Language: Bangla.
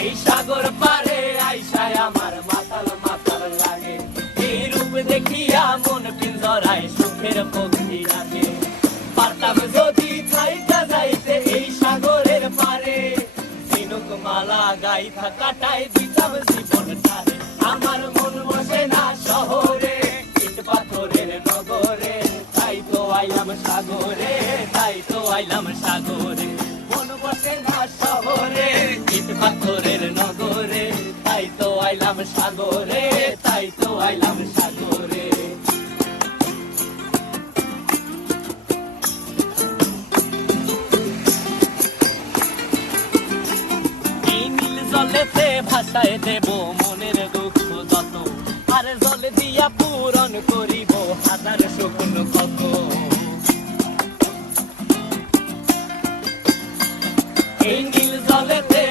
এই সাগর পারে আইসায় আমার মাতাল মাতাল লাগে, এই রূপ দেখিয়া মন পিঞ্জরায় সুখের পক্ষী রাখে। পারতাম যদি থাইকা যাইতে এই সাগরের পারে, ঝিনুক মালা গাইথা কাটাই দিতাম জীবনটারে। আমার মন বসে না শহরে, ইট পাথরের নগরে, তাই তো আইলাম সাগরে, তাই তো আইলাম সাগরে। মন বসে না শহরে, ইট পাথরের নগরে, তাই তো আইলাম সাগরে, তাই তো আইলাম সাগরে। এই নীল জলেতে ভাসায় দেব মনের দুঃখ যত, আর জলে দিয়া পূরণ করিব হাজার স্বপ্ন কত। এই নীল জলেতে